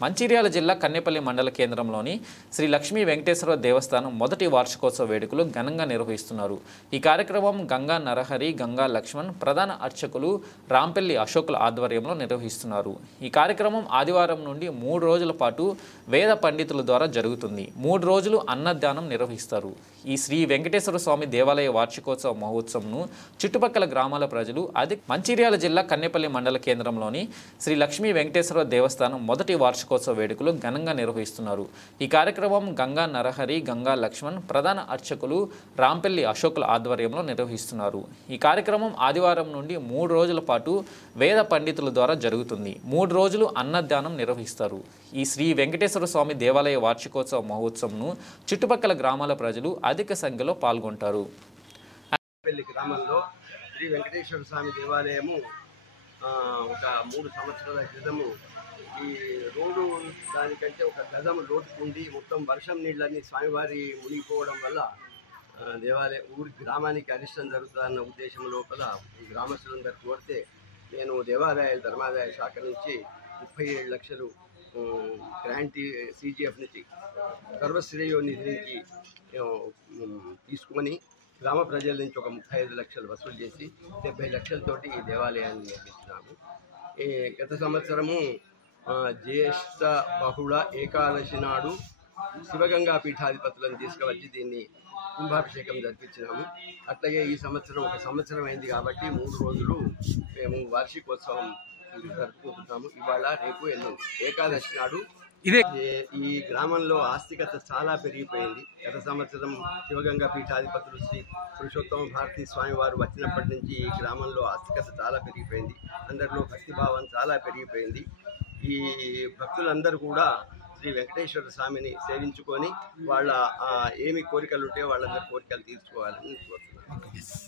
మంచిర్యాల జిల్లా కన్నెపల్లి మండల కేంద్రంలోని శ్రీ లక్ష్మీ వెంకటేశ్వర దేవస్థానం మొదటి వార్షికోత్సవ వేడుకలు ఘనంగా నిర్వహిస్తున్నారు. ఈ కార్యక్రమం గంగా నరహరి, గంగా లక్ష్మణ్, ప్రధాన అర్చకులు రాంపల్లి అశోకుల ఆధ్వర్యంలో నిర్వహిస్తున్నారు. ఈ కార్యక్రమం ఆదివారం నుండి 3 రోజుల పాటు వేద పండితుల ద్వారా జరుగుతుంది. 3 రోజులు అన్నదానం నిర్వహిస్తారు. ఈ శ్రీ వెంకటేశ్వర స్వామి దేవాలయ వార్షికోత్సవ మహోత్సవంను చుట్టుపక్కల గ్రామాల ప్రజలు మంచిర్యాల జిల్లా కన్నెపల్లి మండల కేంద్రంలోని శ్రీ లక్ష్మీ వెంకటేశ్వర దేవస్థానం మొదటి వార్షికోత్సవ వేడుకలు ఘనంగా నిర్వహిస్తున్నారు. ఈ కార్యక్రమం గంగా నరహరి, గంగా లక్ష్మణ్, ప్రధాన అర్చకులు రాంపల్లి అశోకుల ఆధ్వర్యంలో నిర్వహిస్తున్నారు. ఈ కార్యక్రమం ఆదివారం నుండి 3 రోజుల పాటు వేద పండితుల ద్వారా జరుగుతుంది. 3 రోజులు అన్నదానం నిర్వహిస్తారు. ఈ శ్రీ వెంకటేశ్వర స్వామి దేవాలయ వార్షికోత్సవ మహోత్సవంను చుట్టుపక్కల గ్రామాల ప్రజలు అధిక సంఖ్యలో పాల్గొంటారు. గ్రామంలో శ్రీ వెంకటేశ్వర స్వామి దేవాలయము ఒక 3 సంవత్సరాల క్రితము ఈ రోడ్డు దానికంటే ఒక గజం లోటుకుండి మొత్తం వర్షం నీళ్ళని స్వామివారి మునిగిపోవడం వల్ల ఊరి గ్రామానికి అరిష్టం జరుగుతుందన్న ఉద్దేశం లోపల ఈ గ్రామస్తులందరూ కోరితే నేను దేవాలయాల ధర్మాదాయ శాఖ నుంచి 37 లక్షలు గ్రాంట్ CGF నుంచి సర్వశ్రేయో నిధి నుంచి తీసుకొని గ్రామ ప్రజల నుంచి ఒక 35 లక్షలు వసూలు చేసి 70 లక్షలతోటి ఈ దేవాలయాన్ని నిర్మించినాము. గత సంవత్సరము జ్యేష్ఠ బహుళ ఏకాదశి నాడు శివగంగా పీఠాధిపతులను తీసుకువచ్చి దీన్ని కుంభాభిషేకం జరిపించినాము. అట్లాగే ఈ సంవత్సరం ఒక సంవత్సరం అయింది కాబట్టి 3 రోజులు మేము వార్షికోత్సవం జరుపుకుంటున్నాము. ఇవాళ, రేపు, ఎల్లుండి ఏకాదశి నాడు ఈ గ్రామంలో ఆస్తికత చాలా పెరిగిపోయింది. గత సంవత్సరం శివగంగా పీఠాధిపతులు శ్రీ పురుషోత్తమ భారతీ స్వామి వారు వచ్చినప్పటి నుంచి ఈ గ్రామంలో ఆస్తికత చాలా పెరిగిపోయింది. అందరిలో భక్తిభావం చాలా పెరిగిపోయింది. ఈ భక్తులందరూ కూడా శ్రీ వెంకటేశ్వర స్వామిని సేవించుకొని వాళ్ళ ఏమి కోరికలు ఉంటే వాళ్ళందరి కోరికలు తీర్చుకోవాలని కోరుతున్నాను.